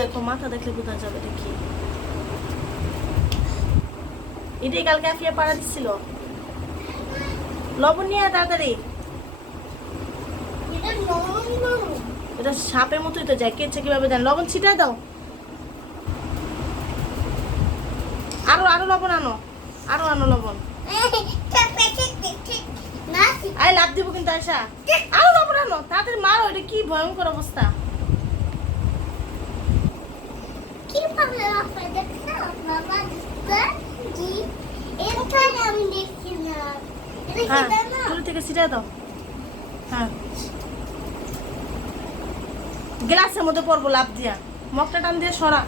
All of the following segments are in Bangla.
দেখো মাথা দেখলে বোঝা যাবে দেখি এটাই কালকে আফিয়া পাড়া দিচ্ছিল লবণ নিয়ে তাড়াতাড়ি। এটা নরম নরম। এটা সাপের মতোই তো যায় কেছে কীভাবে লবণ ছিটায় দাও। আরও আরও লবণ আনো। আরও আনো লবণ। আই লাভ দিব কিন্তু আয়সা আরও লবণ আনো। তাড়াতাড়ি মারো এটা কি ভয়ঙ্কর অবস্থা কি পাবলে আপনি দেখছ বাবা দেখছ কি এটা আমি দেখছি না এটা কি হ্যাঁ থেকে দাও। হ্যাঁ। গ্লাসের মধ্যে পড়ব লাভ দিয়া। মগটা টান দিয়ে সরা।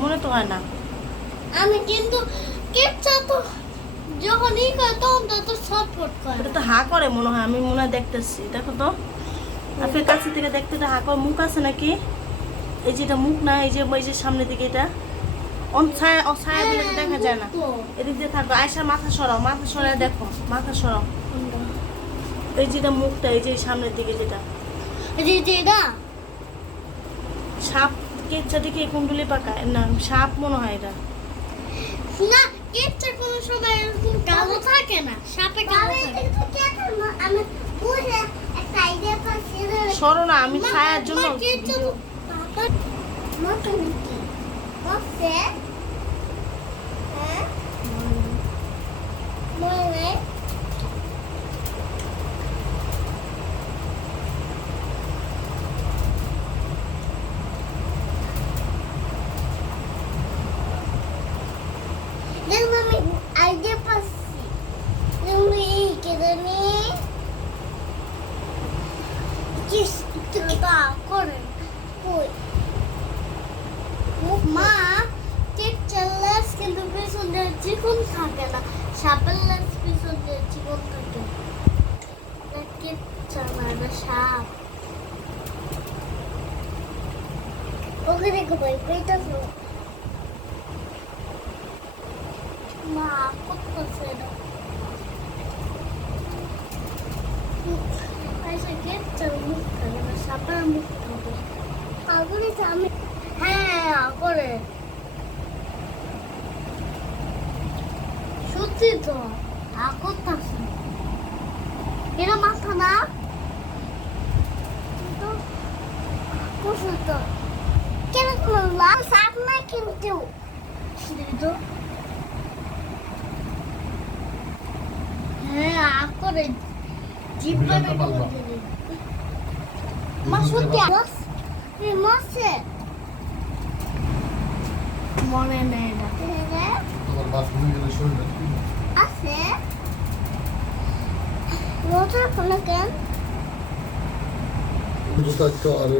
মনে তো হয় না। আমি কিন্তু কিচ্ছু তো যখন ই করে তখন তো করে। এটা তো হা করে মনে হয় আমি মনে হয় দেখতেছি। দেখো তো। আপনার কাছে থেকে দেখতে এটা হা করে মুখ আছে নাকি? এই যে এটা মুখ না এই যে এই যে দিকে এটা। অন ছায়া ছায়া দিলে দেখা যায় না। এদিক দিয়ে থাকবে আয়সা মাথা সরাও মাথা সরায় দেখো মাথা সরাও। এই যেটা মুখটা এই যে সামনের দিকে যেটা। জি জি না সাপ কেচ্ছা দিকে কুণ্ডলি পাকায়। না সাপ মনে হয় এটা। না কোনো সময় কালো থাকে না সাপে কালো থাকে। আমি পুরো একটা আইডিয়া পাচ্ছি সরো না আমি ছায়ার জন্য কিচ্ছু মতন কি বসে হ্যাঁ মনে দেখুন আমি আইডিয়া পাচ্ছি দেখুন এই কেদানি কিস তুমি বা করে কই মা কেক চাল্লাস কিন্তু পিছন দিয়ে চিকন থাকে না। সাপের পিছন চিকন থাকে। না কেক না, সাপ। মুখ না মুখ থাকে। আগুনে আমি হ্যাঁ করে। সত্যি তো আগুন থাকছে এটা মাথা না তো কেন করলাম সাপ না কিন্তু তো হ্যাঁ আগ করে জিব্বা বুঝাতে পারবা? মা সত্যি মাছ মাছে মনে নেই না তোমার বাথরুমে গেলে শরীরটা। আছে রোজা কোনো কেন জুতা তো আর